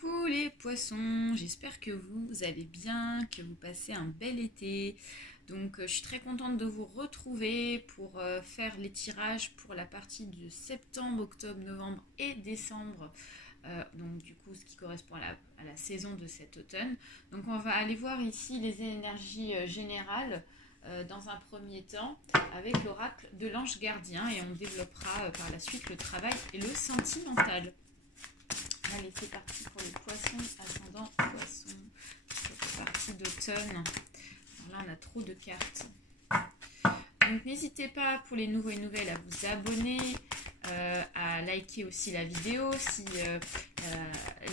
Coucou les poissons, j'espère que vous allez bien, que vous passez un bel été. Donc je suis très contente de vous retrouver pour faire les tirages pour la partie de septembre, octobre, novembre et décembre. Donc du coup ce qui correspond à la saison de cet automne. Donc on va aller voir ici les énergies générales dans un premier temps avec l'oracle de l'ange gardien et on développera par la suite le travail et le sentimental. Allez, c'est parti pour les poissons, ascendant poissons, cette partie d'automne. Là, on a trop de cartes. Donc, n'hésitez pas pour les nouveaux et nouvelles à vous abonner, à liker aussi la vidéo si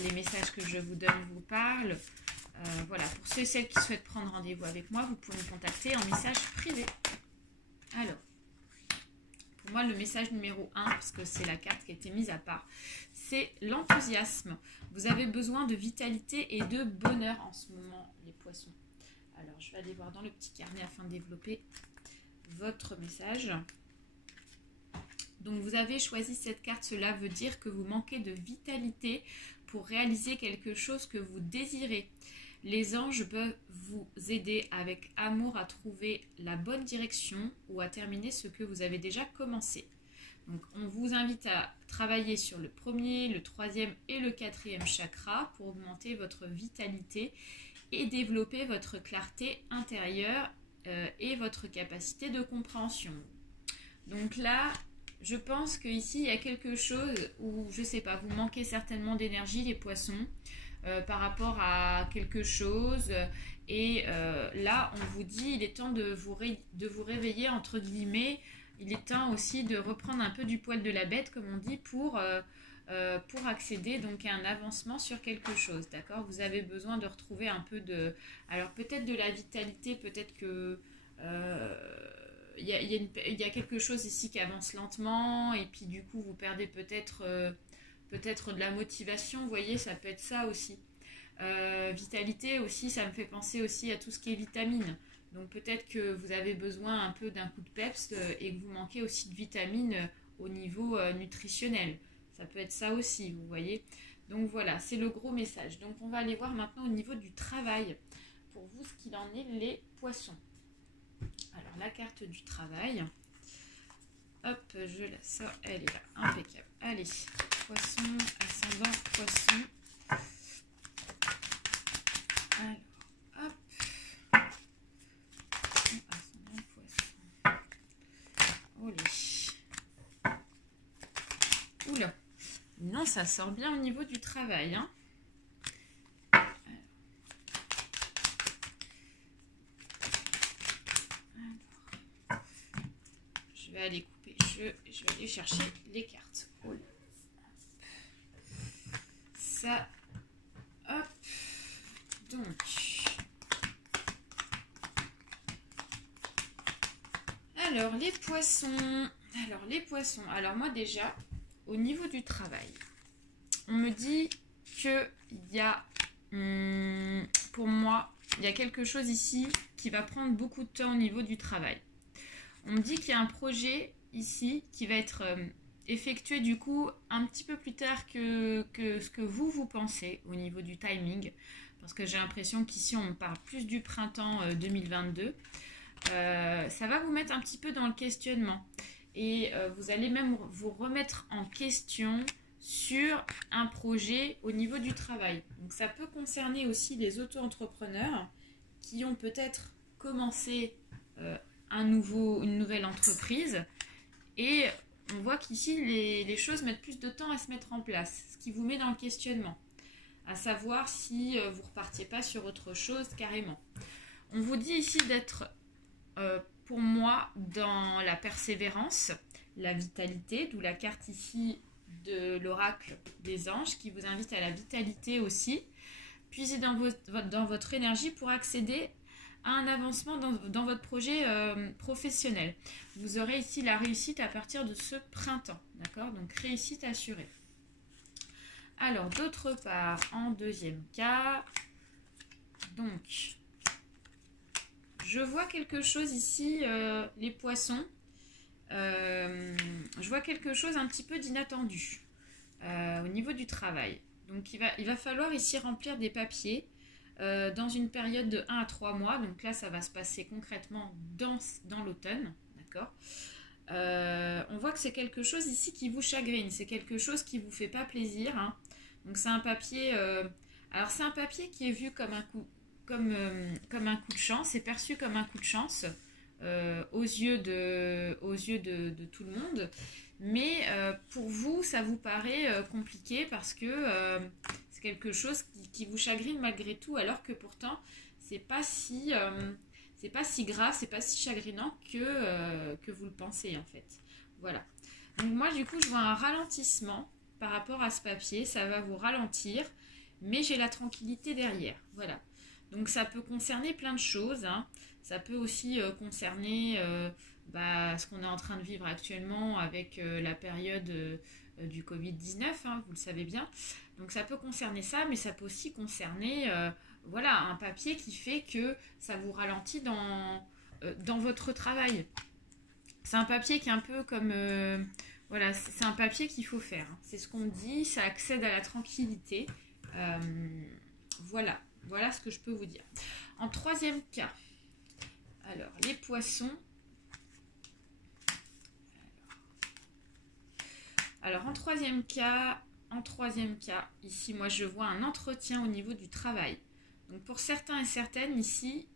les messages que je vous donne vous parlent. Voilà, pour ceux et celles qui souhaitent prendre rendez-vous avec moi, vous pouvez me contacter en message privé. Alors, pour moi, le message numéro 1, parce que c'est la carte qui a été mise à part, c'est l'enthousiasme. Vous avez besoin de vitalité et de bonheur en ce moment, les poissons. Alors, je vais aller voir dans le petit carnet afin de développer votre message. Donc, vous avez choisi cette carte. Cela veut dire que vous manquez de vitalité pour réaliser quelque chose que vous désirez. Les anges peuvent vous aider avec amour à trouver la bonne direction ou à terminer ce que vous avez déjà commencé. Donc, on vous invite à travailler sur le premier, le troisième et le quatrième chakra pour augmenter votre vitalité et développer votre clarté intérieure et votre capacité de compréhension. Donc là, je pense qu'ici, il y a quelque chose où, je ne sais pas, vous manquez certainement d'énergie, les poissons, par rapport à quelque chose. Et là, on vous dit, il est temps de vous réveiller, entre guillemets. Il est temps aussi de reprendre un peu du poil de la bête, comme on dit, pour accéder donc à un avancement sur quelque chose, d'accord? Vous avez besoin de retrouver un peu de... Alors peut-être de la vitalité, peut-être que... il y a quelque chose ici qui avance lentement, et puis du coup vous perdez peut-être de la motivation, vous voyez, ça peut être ça aussi. Vitalité aussi, ça me fait penser aussi à tout ce qui est vitamines. Donc peut-être que vous avez besoin un peu d'un coup de peps et que vous manquez aussi de vitamines au niveau nutritionnel. Ça peut être ça aussi, vous voyez. Donc voilà, c'est le gros message. Donc on va aller voir maintenant au niveau du travail. Pour vous, ce qu'il en est, les poissons. Alors la carte du travail. Hop, je la sors, elle est là, impeccable. Allez, poisson, ascendant, poisson. Alors, hop. Ascendant, poisson. Olé. Oula. Non, ça sort bien au niveau du travail, hein. Je vais aller couper, je vais aller chercher les cartes. Ça, hop. Donc, alors les poissons. Alors moi déjà, au niveau du travail, on me dit que il y a, pour moi, il y a quelque chose ici qui va prendre beaucoup de temps au niveau du travail. On me dit qu'il y a un projet ici qui va être effectué du coup un petit peu plus tard que ce que vous pensez au niveau du timing. Parce que j'ai l'impression qu'ici on me parle plus du printemps 2022. Ça va vous mettre un petit peu dans le questionnement. Et vous allez même vous remettre en question sur un projet au niveau du travail. Donc ça peut concerner aussi les auto-entrepreneurs qui ont peut-être commencé une nouvelle entreprise et on voit qu'ici les choses mettent plus de temps à se mettre en place, ce qui vous met dans le questionnement, à savoir si vous ne repartiez pas sur autre chose carrément. On vous dit ici d'être pour moi dans la persévérance, la vitalité, d'où la carte ici de l'oracle des anges qui vous invite à la vitalité aussi. Puisez dans votre énergie pour accéder à un avancement dans votre projet professionnel. Vous aurez ici la réussite à partir de ce printemps, d'accord? Donc réussite assurée. Alors d'autre part, en deuxième cas, donc je vois quelque chose ici, les poissons. Je vois quelque chose un petit peu d'inattendu au niveau du travail. Donc il va falloir ici remplir des papiers dans une période de 1 à 3 mois. Donc là, ça va se passer concrètement dans l'automne. D'accord. On voit que c'est quelque chose ici qui vous chagrine. C'est quelque chose qui ne vous fait pas plaisir. Hein. Donc c'est un papier... alors c'est un papier qui est vu comme un coup, comme un coup de chance. C'est perçu comme un coup de chance aux yeux de tout le monde. Mais pour vous, ça vous paraît compliqué parce que c'est quelque chose qui vous chagrine malgré tout, alors que pourtant, c'est pas si grave, c'est pas si chagrinant que vous le pensez en fait. Voilà. Donc moi, du coup, je vois un ralentissement par rapport à ce papier. Ça va vous ralentir, mais j'ai la tranquillité derrière. Voilà. Donc ça peut concerner plein de choses. Hein. Ça peut aussi concerner... ce qu'on est en train de vivre actuellement avec la période du Covid-19, hein, vous le savez bien. Donc ça peut concerner ça, mais ça peut aussi concerner un papier qui fait que ça vous ralentit dans votre travail. C'est un papier qui est un peu comme... c'est un papier qu'il faut faire. Hein. C'est ce qu'on dit, ça accède à la tranquillité. Voilà ce que je peux vous dire. En troisième cas, alors les poissons... Alors, en troisième cas, ici, moi, je vois un entretien au niveau du travail. Donc, pour certains et certaines, ici,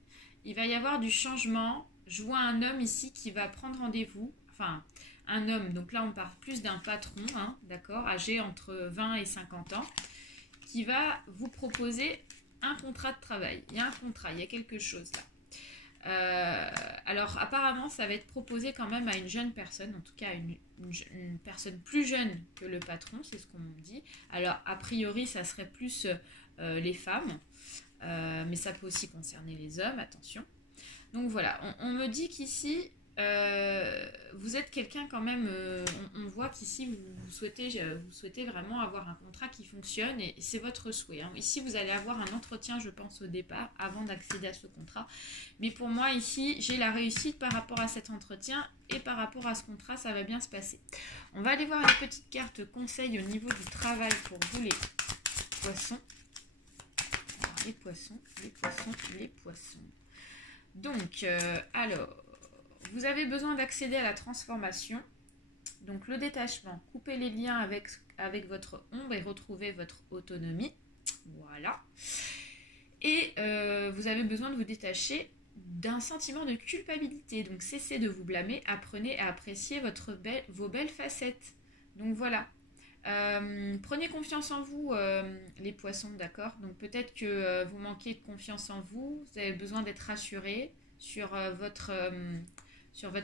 il va y avoir du changement. Je vois un homme ici qui va prendre rendez-vous. Enfin, un homme, donc là, on parle plus d'un patron, hein, d'accord, âgé entre 20 et 50 ans, qui va vous proposer un contrat de travail. Il y a un contrat, il y a quelque chose là. Alors apparemment ça va être proposé quand même à une jeune personne, en tout cas une personne plus jeune que le patron, c'est ce qu'on me dit. Alors a priori ça serait plus les femmes, mais ça peut aussi concerner les hommes, attention. Donc voilà, on me dit qu'ici vous êtes quelqu'un quand même, on voit qu'ici vous souhaitez vraiment avoir un contrat qui fonctionne et c'est votre souhait. Hein. Ici vous allez avoir un entretien, je pense, au départ avant d'accéder à ce contrat. Mais pour moi ici j'ai la réussite par rapport à cet entretien et par rapport à ce contrat, ça va bien se passer. On va aller voir les petites cartes conseils au niveau du travail pour vous les poissons. Alors, les poissons. Donc, vous avez besoin d'accéder à la transformation. Donc, le détachement, couper les liens avec votre ombre et retrouver votre autonomie. Voilà. Et vous avez besoin de vous détacher d'un sentiment de culpabilité. Donc, cessez de vous blâmer, apprenez à apprécier vos belles facettes. Donc, voilà. Prenez confiance en vous, les poissons, d'accord? Donc, peut-être que vous manquez de confiance en vous. Vous avez besoin d'être rassuré sur votre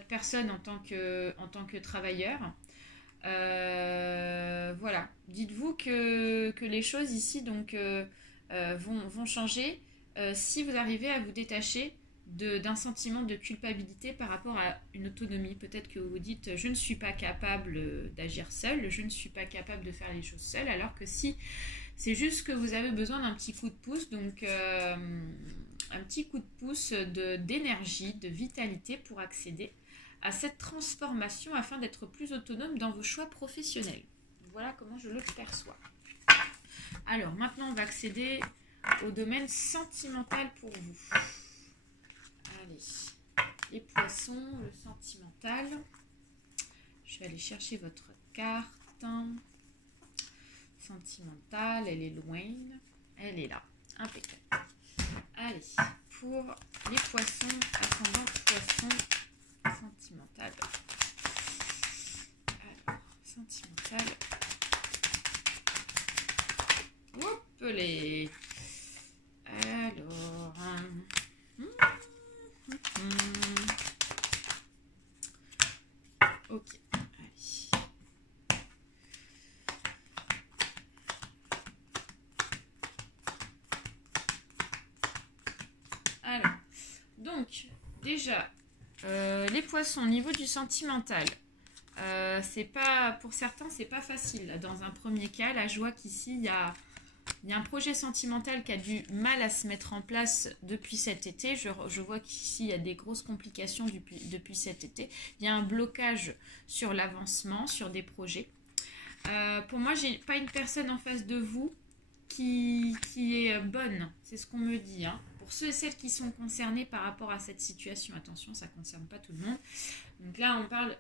personne en tant que travailleur. Voilà. Dites-vous que les choses ici donc, vont changer si vous arrivez à vous détacher d'un sentiment de culpabilité par rapport à une autonomie. Peut-être que vous vous dites je ne suis pas capable d'agir seul, je ne suis pas capable de faire les choses seul, alors que si c'est juste que vous avez besoin d'un petit coup de pouce, donc un petit coup de pouce d'énergie, de vitalité pour accéder à cette transformation afin d'être plus autonome dans vos choix professionnels. Voilà comment je le perçois. Alors maintenant on va accéder au domaine sentimental pour vous. Allez, les poissons, le sentimental. Je vais aller chercher votre carte. Sentimentale, elle est loin. Elle est là, impeccable. Allez, pour les poissons, ascendant poisson, sentimental. Alors, sentimental. Hop les. Alors. Ok, allez. Alors, donc, déjà, les poissons, au niveau du sentimental, c'est pas, pour certains, c'est pas facile. Là, dans un premier cas, là, je vois qu'ici, il y a un projet sentimental qui a du mal à se mettre en place depuis cet été. Je vois qu'ici, il y a des grosses complications depuis cet été. Il y a un blocage sur l'avancement, sur des projets. Pour moi, j'ai pas une personne en face de vous qui est bonne, c'est ce qu'on me dit, hein. Pour ceux et celles qui sont concernés par rapport à cette situation, attention, ça ne concerne pas tout le monde. Donc là, on parle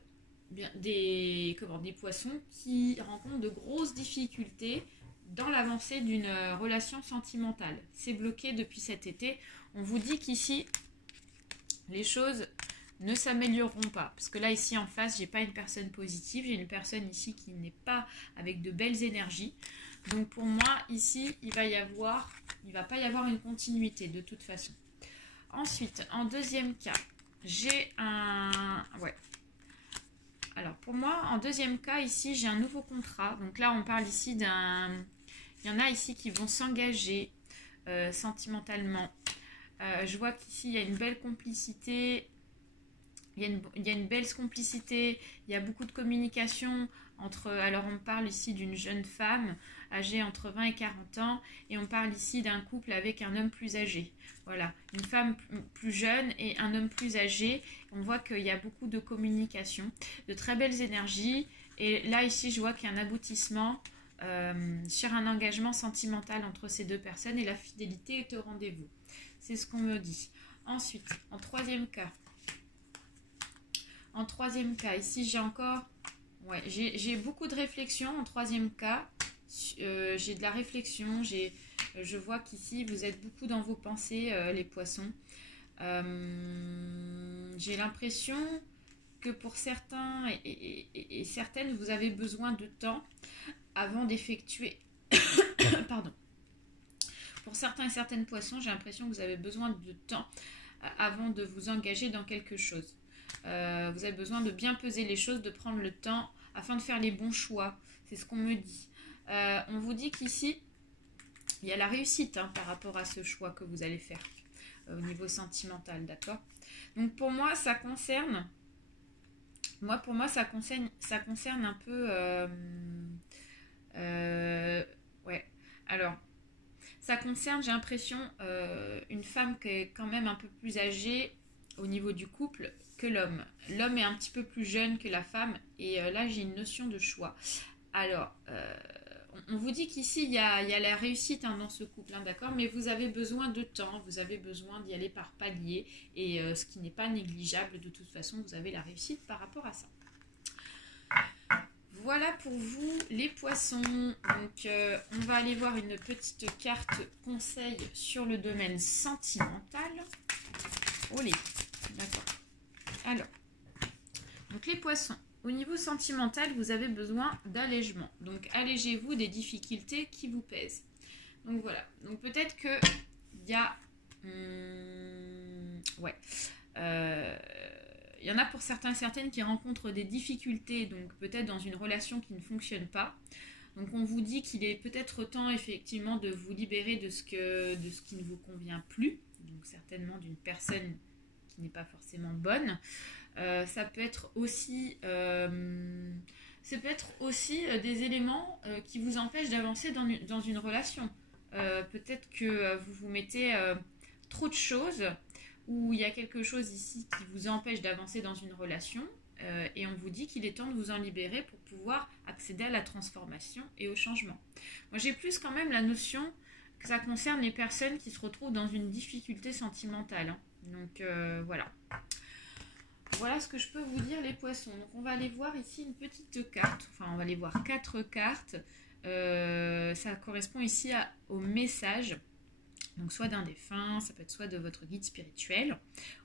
bien des poissons qui rencontrent de grosses difficultés dans l'avancée d'une relation sentimentale. C'est bloqué depuis cet été. On vous dit qu'ici, les choses ne s'amélioreront pas. Parce que là, ici, en face, j'ai pas une personne positive. J'ai une personne ici qui n'est pas avec de belles énergies. Donc, pour moi, ici, il va pas y avoir une continuité, de toute façon. Ensuite, en deuxième cas, j'ai un... Ouais. Alors, pour moi, en deuxième cas, ici, j'ai un nouveau contrat. Donc là, on parle ici d'un... Il y en a ici qui vont s'engager sentimentalement. Je vois qu'ici, il y a une belle complicité. Il y a une belle complicité. Il y a beaucoup de communication entre... Alors, on parle ici d'une jeune femme âgée entre 20 et 40 ans. Et on parle ici d'un couple avec un homme plus âgé. Voilà, une femme plus jeune et un homme plus âgé. On voit qu'il y a beaucoup de communication, de très belles énergies. Et là, ici, je vois qu'il y a un aboutissement sur un engagement sentimental entre ces deux personnes et la fidélité est au rendez-vous. C'est ce qu'on me dit. Ensuite, en troisième cas, ici, j'ai encore... Ouais, j'ai beaucoup de réflexion en troisième cas. J'ai de la réflexion, je vois qu'ici, vous êtes beaucoup dans vos pensées, les poissons. J'ai l'impression que pour certains et certaines, vous avez besoin de temps avant d'effectuer... Pardon. Pour certains et certaines poissons, j'ai l'impression que vous avez besoin de temps avant de vous engager dans quelque chose. Vous avez besoin de bien peser les choses, de prendre le temps afin de faire les bons choix. C'est ce qu'on me dit. On vous dit qu'ici, il y a la réussite par rapport à ce choix que vous allez faire au niveau sentimental, d'accord? Donc pour moi, ça concerne... pour moi, ça concerne un peu... ouais. Alors, ça concerne, j'ai l'impression, une femme qui est quand même un peu plus âgée au niveau du couple que l'homme. L'homme est un petit peu plus jeune que la femme et là, j'ai une notion de choix. Alors, on vous dit qu'ici, il y a la réussite dans ce couple, d'accord? Mais vous avez besoin de temps, vous avez besoin d'y aller par paliers et ce qui n'est pas négligeable. De toute façon, vous avez la réussite par rapport à ça. Voilà pour vous les poissons. Donc on va aller voir une petite carte conseil sur le domaine sentimental. Olé, d'accord. Alors, donc les poissons, au niveau sentimental, vous avez besoin d'allègement. Donc allégez-vous des difficultés qui vous pèsent. Donc voilà. Donc peut-être que il y a... ouais. Il y en a pour certains et certaines qui rencontrent des difficultés, donc peut-être dans une relation qui ne fonctionne pas. Donc on vous dit qu'il est peut-être temps effectivement de vous libérer de ce qui ne vous convient plus, donc certainement d'une personne qui n'est pas forcément bonne. Ça peut être aussi des éléments qui vous empêchent d'avancer dans une relation. Peut-être que vous vous mettez trop de choses, ou il y a quelque chose ici qui vous empêche d'avancer dans une relation et on vous dit qu'il est temps de vous en libérer pour pouvoir accéder à la transformation et au changement. Moi, j'ai plus quand même la notion que ça concerne les personnes qui se retrouvent dans une difficulté sentimentale. Donc, voilà. Voilà ce que je peux vous dire, les poissons. Donc, on va aller voir ici une petite carte. Enfin, on va aller voir 4 cartes. Ça correspond ici au message. Donc soit d'un défunt, ça peut être soit de votre guide spirituel,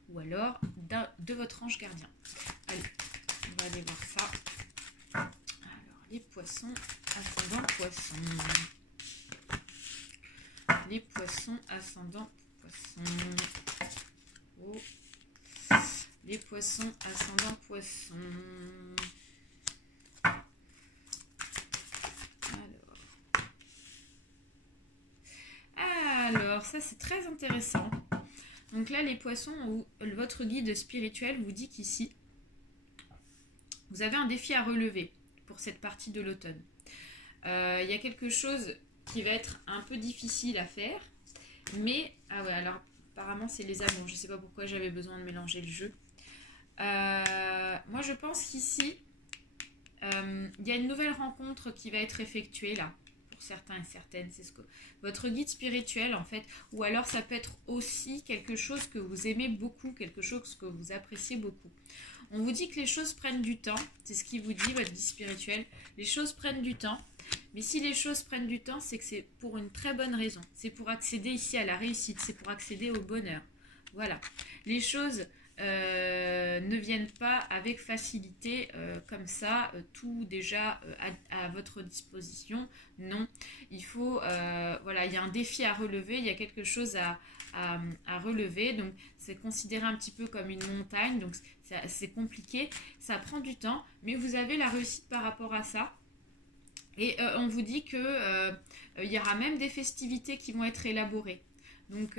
ou alors de votre ange gardien. Allez, on va aller voir ça. Alors, les poissons, ascendant poisson. Les poissons, ascendant poisson. Oh. Les poissons, ascendant poisson. Alors, ça c'est très intéressant. Donc là, les poissons, votre guide spirituel vous dit qu'ici, vous avez un défi à relever pour cette partie de l'automne. Il y a quelque chose qui va être un peu difficile à faire, mais... Ah ouais, alors apparemment c'est les amours. Je ne sais pas pourquoi j'avais besoin de mélanger le jeu. Moi, je pense qu'ici, il y a une nouvelle rencontre qui va être effectuée là, pour certains et certaines. C'est ce que votre guide spirituel en fait, ou alors ça peut être aussi quelque chose que vous aimez beaucoup, quelque chose que vous appréciez beaucoup. On vous dit que les choses prennent du temps, c'est ce qu'il vous dit, votre guide spirituel. Les choses prennent du temps, mais si les choses prennent du temps, c'est que c'est pour une très bonne raison. C'est pour accéder ici à la réussite, c'est pour accéder au bonheur. Voilà. Les choses ne viennent pas avec facilité comme ça, tout déjà à votre disposition. Non, il faut, voilà, il y a un défi à relever, il y a quelque chose à relever, donc c'est considéré un petit peu comme une montagne, donc c'est compliqué, ça prend du temps, mais vous avez la réussite par rapport à ça. Et on vous dit que il y aura même des festivités qui vont être élaborées. Donc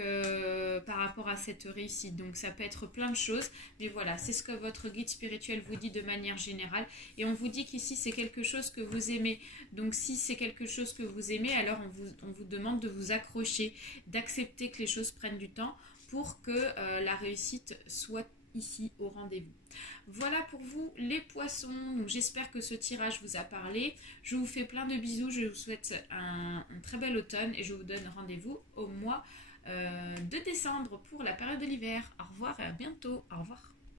par rapport à cette réussite. Donc ça peut être plein de choses. Mais voilà, c'est ce que votre guide spirituel vous dit de manière générale. Et on vous dit qu'ici c'est quelque chose que vous aimez. Donc si c'est quelque chose que vous aimez, alors on vous demande de vous accrocher, d'accepter que les choses prennent du temps pour que la réussite soit ici au rendez-vous. Voilà pour vous les poissons. Donc j'espère que ce tirage vous a parlé. Je vous fais plein de bisous. Je vous souhaite un très bel automne et je vous donne rendez-vous au mois de décembre pour la période de l'hiver. Au revoir et à bientôt. Au revoir.